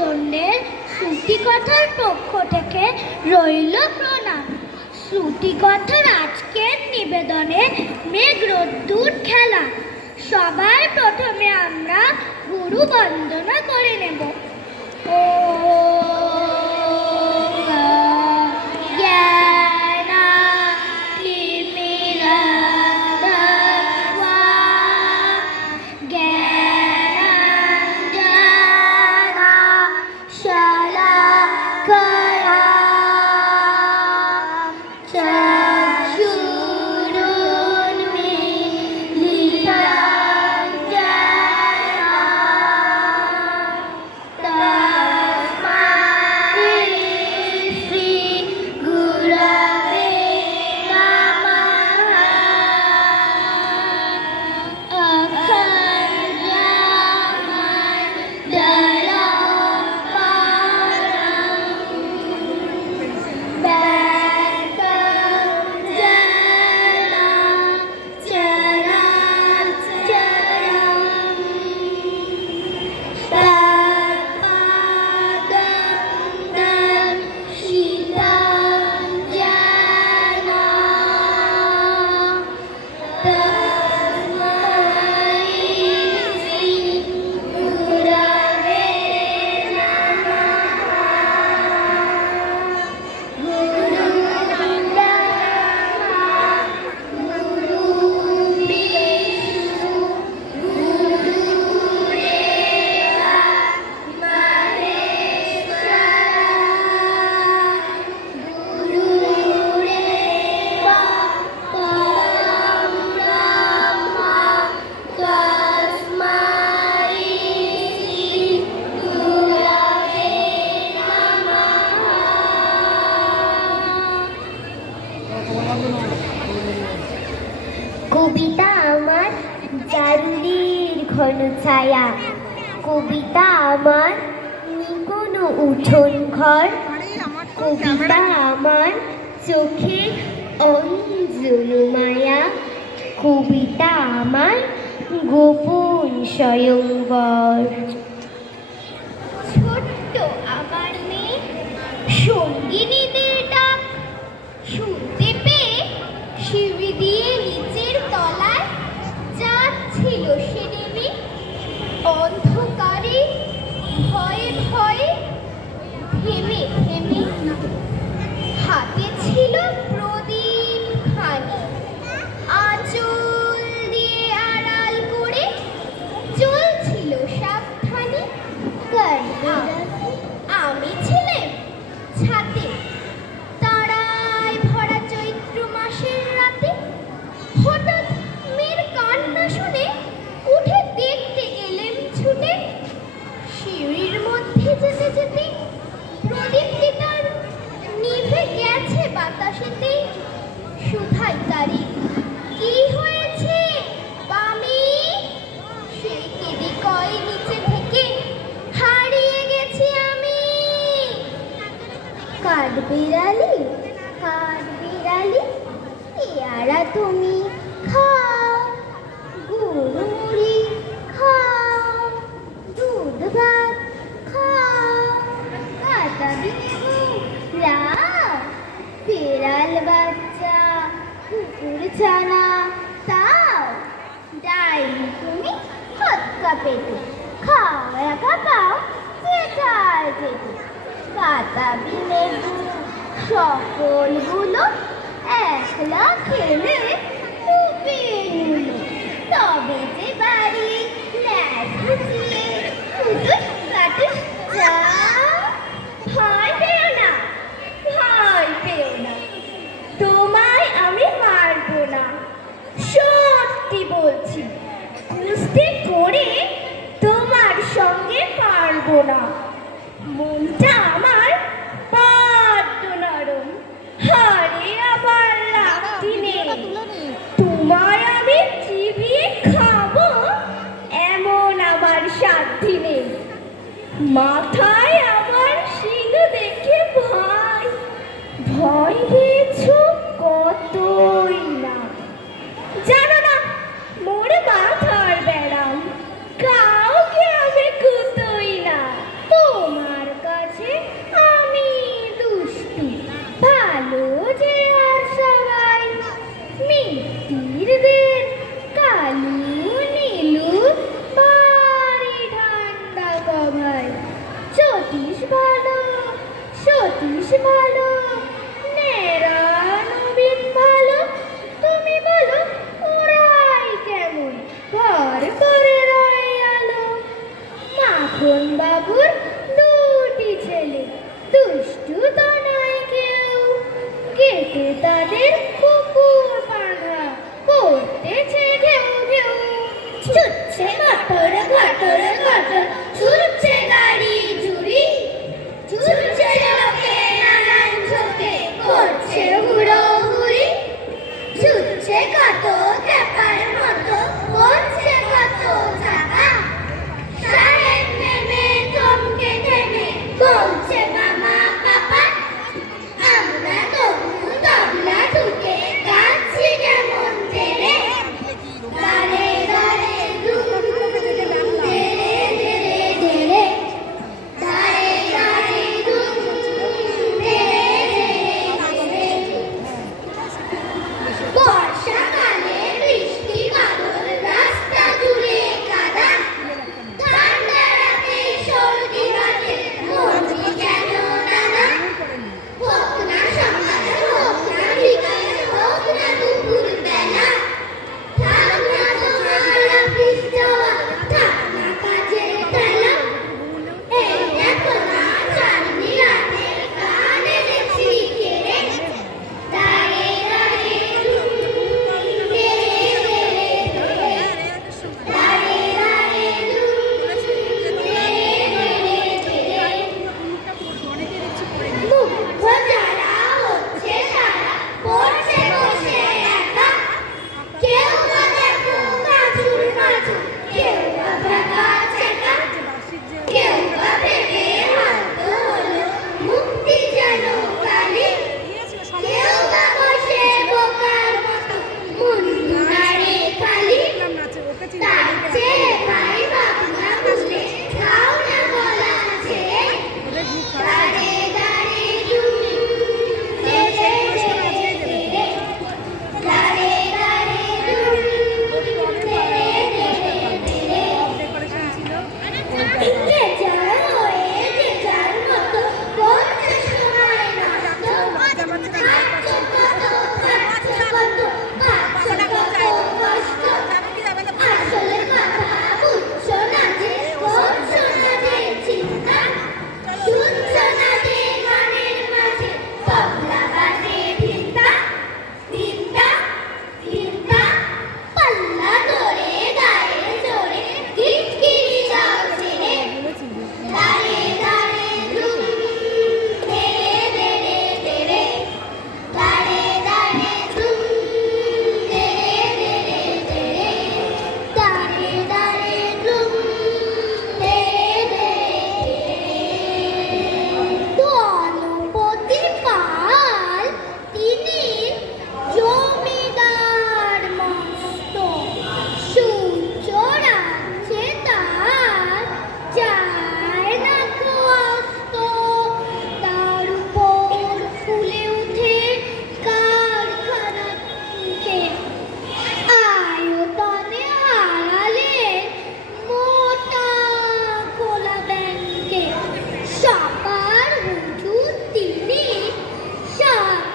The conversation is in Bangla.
সৌজন্যের শ্রুতিকথার পক্ষ থেকে রইল প্রণাম। শ্রুতিকথার আজকের নিবেদনে মেঘ রোদ্দুর খেলা। সবার প্রথমে আমরা গুরু বন্দনা করে নেব। ও কবিতা আমার জারুলির ঘন ছায়া, কবিতা আমার কোনো উঠোন ঘর, কবিতা আমার চোখে অঞ্জলি মায়া, কবিতা আমার গোপন স্বয়ংবর। ছোট্ট আমার মেয়ে সঙ্গিনীদের ডাক শুনতে পেয়ে সিঁড়ি দিয়ে নিচের তলায় যাচ্ছিল সে নেমে। অন্ধকারে ভয়ে ভয়ে থেমে থেমে হাতে ছিল প্রদীপ খানি, আঁচল দিয়ে আড়াল করে চলছিল সাবধানে। আমি ছিলাম ছাতে, তারায় ভরা চৈত্র মাসের রাতে। হঠাৎ মেয়ের কান্না শুনে উঠে দেখতে এলেম ছুটে। সিঁড়ির মধ্যে যেতে যেতে প্রদীপটি তার নিভে গেছে বাতাসেতে। সুধাই তারি কি হয়েছে বামি, সে কেঁদে কয় নিচে থেকে, হারিয়ে গেছি আমি। কাঠ বিড়ালি কাঠ বিড়ালি পেয়ারা তুমি খাও, গুড় মুড়ি খাও, দুধ ভাত খাও, কাঁচা বিছু লাও, বিড়াল বাচ্চা কুকুর ছানা তাও, ডাইনি তুমি হৎকা পেটে খাও একা পাও যেটার যেটে। বাতাবি লেবু সকলগুলো একলা খেলে ফুপিয়ে নিল, তবে যে বাড়ি ল্যাস গুছিয়ে কুটুস কাটুস যা। ভয় পেও না, ভয় পেও না, তোমায় আমি মারবো না, সত্যি বলছি। কুস্তি করে তোমার সঙ্গে পারবো না, মনটা আমার বড্ড নরম, হারে আবার লাগতি নেই। তোমায় আমি চিবিয়ে খাবো এমন আমার সাধ্যি নেই। মাথায় আমার সিংহ দেখে ভয়, ভয় পেয়েছ কতই না। জানো না মোর মাথার ব্যারাম, কাউকে আমি কুতোই না, তোমার সভায়। সতীশ ভালো, সতীশ ভালো, নেড়া নবীন ভালো, তুমি বলো ওরাই কেমন ভর করে রয় আলো। মাখন বাবুর দুটি ছেলে, দুষ্টু তো নয় কেউ, গেটে তাদের কুকুর বাঁধা, করতেছে ঘেউ ঘেউ, ছুটছে ঘাটর ঘাটর